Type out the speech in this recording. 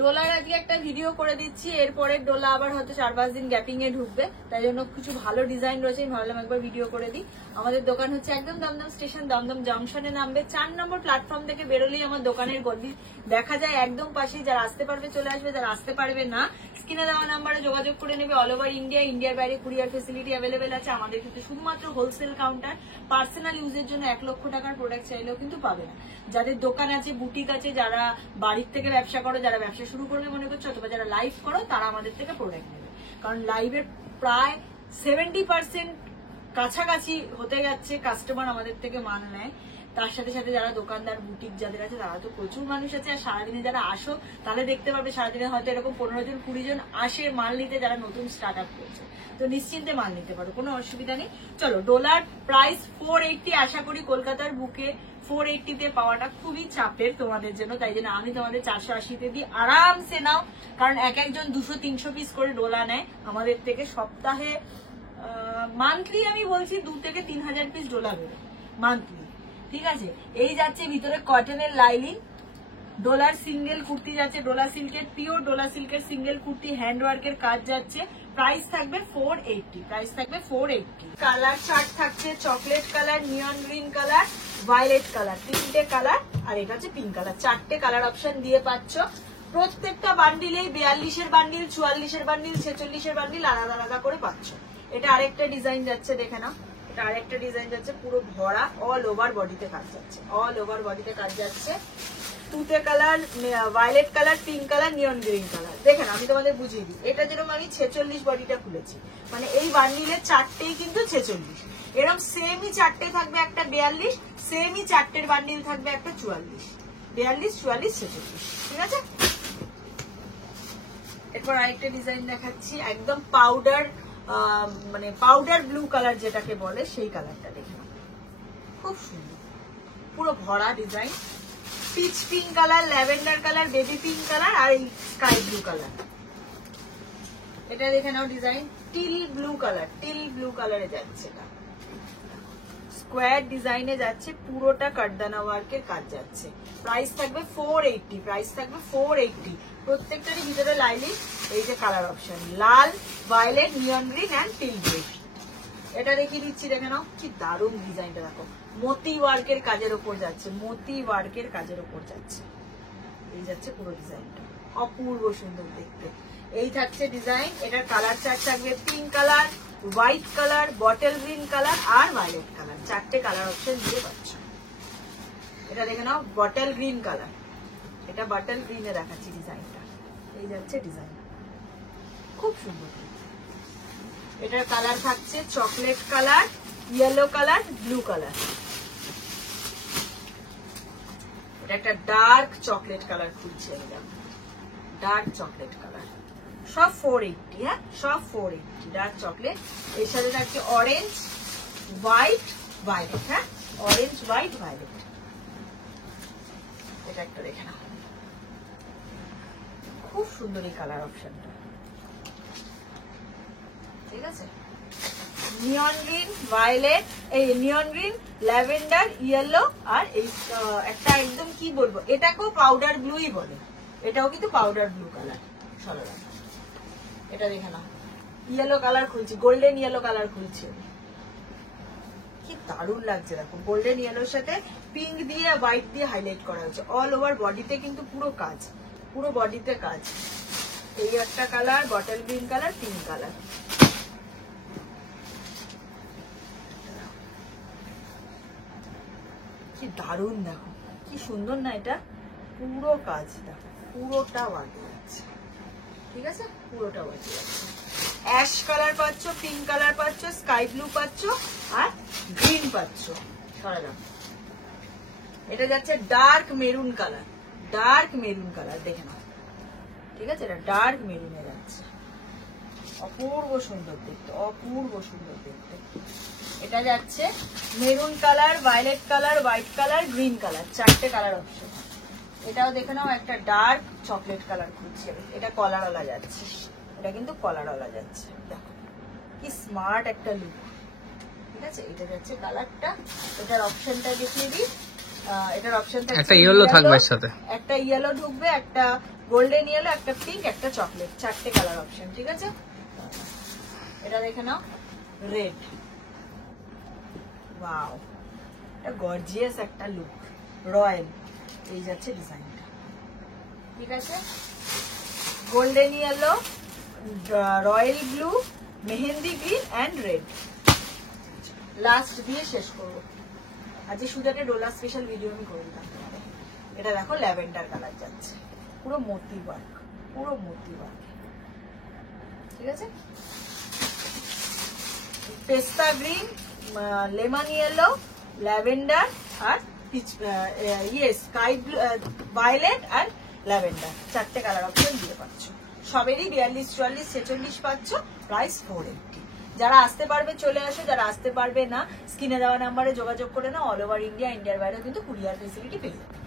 ডোলার আজকে একটা ভিডিও করে দিচ্ছি, এরপরে ডোলা আবার হয়তো 4-5 দিন গ্যাপিং এ ঢুকবে, তাই জন্য কিছু ভালো ডিজাইন রয়েছে, আমি ভাবলাম একবার ভিডিও করে দিই। আমাদের দোকান হচ্ছে একদম দমদম স্টেশন, দমদম জংশনে নামবে, 4 নম্বর প্ল্যাটফর্ম থেকে বেরোলেই আমার দোকানের গলি দেখা যায়, একদম পাশেই। যারা আসতে পারবে চলে আসবে, যারা আসতে পারবে না স্ক্রিনে দেওয়া নাম্বারে যোগাযোগ করে নেবে। অল ওভার ইন্ডিয়া, ইন্ডিয়ার বাইরে কুরিয়ার ফেসিলিটি অ্যাভেলেবেল আছে। আমাদের কিন্তু শুধুমাত্র হোলসেল কাউন্টার, পার্সোনাল ইউজের জন্য 1 লক্ষ টাকার প্রোডাক্ট চাইলেও কিন্তু পাবে না। যাদের দোকান আছে, বুটিক আছে, যারা বাড়ির থেকে ব্যবসা করো, যারা ব্যবসা শুরু করবে মনে করছো, অথবা যারা লাইভ করো, তারা আমাদের থেকে প্রোডাক্ট নেবে। কারণ লাইভের প্রায় 70% কাছাকাছি হতে যাচ্ছে কাস্টমার আমাদের থেকে মাল নেয়। তার সাথে সাথে যারা দোকানদার, বুটিক যাদের আছে, তারা তো প্রচুর মানুষ আছে। আর সারাদিনে যারা আসো, তাহলে দেখতে পাবে সারাদিনে হয়তো এরকম 15 জন 20 জন আসে মাল নিতে, যারা নতুন স্টার্ট আপ করছে। তো নিশ্চিন্তে মাল নিতে পারো, কোনো অসুবিধা নেই। চলো, ডলার প্রাইস 480। আশা করি কলকাতার বুকে 480-তে পাওয়াটা খুবই চাপের তোমাদের জন্য, তাই জন্য আমি তোমাদের 480-তে দিই। আরামসে নাও, কারণ এক একজন 200-300 পিস করে ডোলা নেয় আমাদের থেকে। সপ্তাহে মান্থলি আমি বলছি 2 থেকে 3 হাজার পিস ডোলা বেরোয় মান্থলি, ঠিক আছে। এই যাচ্ছে ভিতরে কটনের লাইলিং, ডোলার সিঙ্গেল কুর্তি যাচ্ছে, ডোলা সিল্কের, পিওর ডোলা সিল্কের সিঙ্গেল কুর্তি, হ্যান্ডওয়ার্কের কাজ যাচ্ছে। প্রাইস থাকবে 480, প্রাইস থাকবে 480। কালার চার্ট থাকছে chocolate colour, neon green colour, violet colour, 3টে কালার, আর এটা হচ্ছে পিঙ্ক কালার। 4টে কালার অপশন দিয়ে পাচ্ছ। প্রত্যেকটা বান্ডিলেই 42-এর বান্ডিল, 44-এর বান্ডিল, 46-এর বান্ডিল আলাদা আলাদা করে পাচ্ছ। এটা আরেকটা ডিজাইন যাচ্ছে, দেখে নাও। এটা আরেকটা ডিজাইন যাচ্ছে, পুরো ভরা, অল ওভার বডিতে কাজ যাচ্ছে, অল ওভার বডিতে কাজ যাচ্ছে। 2টে colour, violet colour, pink colour, neon green colour. দেখেন, আমি তোমাদের বুঝিয়ে দিই। এটা যেরকম আমি 46 বডিটা খুলেছি, মানে এই বান্ডিলের 4টেই কিন্তু 46। এরকম সেমই 4টে থাকবে একটা 42, সেমই 4টের বান্ডিল থাকবে একটা 44, 42, 44, 46, ঠিক আছে। এরপর আরেকটা ডিজাইন দেখাচ্ছি, একদম পাউডার, মানে পাউডার ব্লু কালার যেটাকে বলে, সেই কালারটা দেখে নাও, খুব সুন্দর, পুরো ভরা design. Peach pink colour, lavender colour, baby pink colour, আর এই স্কাই ব্লু কালার। এটা দেখে নাও design, teal blue colour, teal blue কালারে যাচ্ছে। এটা স্কোয়ার ডিজাইনে যাচ্ছে, পুরোটা কাটদানা ওয়ার্কের কাজ যাচ্ছে। প্রাইস থাকবে 480, প্রাইস থাকবে 480। প্রত্যেকটারই ভিতরে লাইলিং, এই যে কালার অপশন, লাল, violet, neon green and teal green. এটা দেখিয়ে দিচ্ছি, দেখে নাও কি দারুণ ডিজাইনটা। দেখো, মতি ওয়ার্কের কাজের উপর যাচ্ছে, মতি ওয়ার্কের কাজের উপর যাচ্ছে। এই যাচ্ছে পুরো ডিজাইনটা, অপূর্ব সুন্দর দেখতে। এই থাকছে ডিজাইন। এটার কালার চার্ট থাকবে pink colour, white colour, bottle green colour আর ভায়োলেট কালার। 4টে কালার অপশন দিয়ে পাচ্ছ। এটা দেখে নাও, বটল গ্রিন কালার। এটা বটল গ্রিনে দেখাচ্ছি ডিজাইনটা। এই যাচ্ছে ডিজাইন, খুব সুন্দর। এটার কালার থাকছে chocolate colour, yellow colour, blue colour. এটা একটা ডার্ক চকলেট কালার খুলছে, ডার্ক চকলেট কালার। সব 480, হ্যাঁ, সব 480 ডার্ক চকলেট। এর সাথে থাকছে অরেঞ্জ, হোয়াইট, ভায়োলেট, হ্যাঁ, অরেঞ্জ, হোয়াইট, ভায়োলেট। এটা একটা দেখে নাও, খুব সুন্দর এই কালার অপশনটা, ঠিক আছে। নিয়ন গ্রিন, ভায়োলেট, এই নিয়ন গ্রিন, ল্যাভেন্ডার, ইয়েলো, আর এই একটা একদম কি বলবো, এটাকেও পাউডার ব্লুই বলে, এটাও কিন্তু পাউডার ব্লু কালার। সরলা, এটা দেখে না, ইয়েলো কালার খুলছি, গোল্ডেন ইয়েলো কালার খুলছি, কি দারুণ লাগছে। দেখো, গোল্ডেন ইয়েলোর সাথে পিঙ্ক দিয়ে হোয়াইট দিয়ে হাইলাইট করা হয়েছে। অল ওভার বডিতে কিন্তু পুরো কাজ, পুরো বডিতে কাজ। এই একটা colour, bottle green colour, pink colour. কি দারুণ, দেখো কি সুন্দর না, এটা পুরো কাজ। দেখো, পুরোটা ওয়ার্ক যাচ্ছে, ঠিক আছে, পুরোটা ওয়ার্ক যাচ্ছে। অ্যাশ কালার পাচ্ছ, পিঙ্ক কালার পাচ্ছ, স্কাই ব্লু পাচ্ছ, আর গ্রিন পাচ্ছ। সরালাম। এটা যাচ্ছে dark maroon colour, dark maroon colour, দেখে নাও, ঠিক আছে। এটা ডার্ক মেরুনে যাচ্ছে, অপূর্ব সুন্দর দেখতে, অপূর্ব সুন্দর দেখতে। এটা যাচ্ছে maroon colour, violet colour, white colour, green colour. 4টে কালার অপশন। এটাও দেখে নাও, একটা ডার্ক চকলেট কালার খুঁজছে, এটা কলারওয়ালা যাচ্ছে, এটা কিন্তু কলারওয়ালা যাচ্ছে। দেখো কি স্মার্ট একটা লুক, ঠিক আছে। এটা যাচ্ছে কালারটা। এটার অপশনটা দেখিয়ে দিই। এটার অপশনটা একটা ইয়েলো থাকবে, এর সাথে একটা ইয়েলো ঢুকবে, একটা গোল্ডেন ইয়েলো, একটা পিঙ্ক, একটা চকলেট, 4টে কালার অপশন। ঠিক আছে, এটা দেখে নাও রেড। ওয়াও, এটা গর্জিয়াস একটা লুক, রয়্যাল। এই যাচ্ছে ডিজাইনটা। ঠিক আছে, golden yellow, royal blue, mehendi green and red. Last দিয়ে শেষ করবো। আজকে সুজাতে ডোলা স্পেশাল ভিডিও আমি করে দিলাম। এটা দেখো ল্যাভেন্ডার কালার যাচ্ছে, পুরো মোতি ওয়ার্ক, পুরো মোতি ওয়ার্ক। ঠিক আছে, পেস্তা গ্রিন, লেমন ইয়েলো, ল্যাভেন্ডার আর স্কাই ব্লু, ভায়োলেট আর ল্যাভেন্ডার, 4টে কালার অপশন দিয়ে পাচ্ছ। সবেরই 42, 44, 46 পাচ্ছ, প্রাইস 480। যারা আসতে পারবে চলে আসো, যারা আসতে পারবে না স্ক্রিনে দেওয়া নাম্বারে যোগাযোগ করে নাও। অল ওভার ইন্ডিয়া, ইন্ডিয়ার বাইরেও কিন্তু কুরিয়ার ফেসিলিটি পেয়ে যাবে।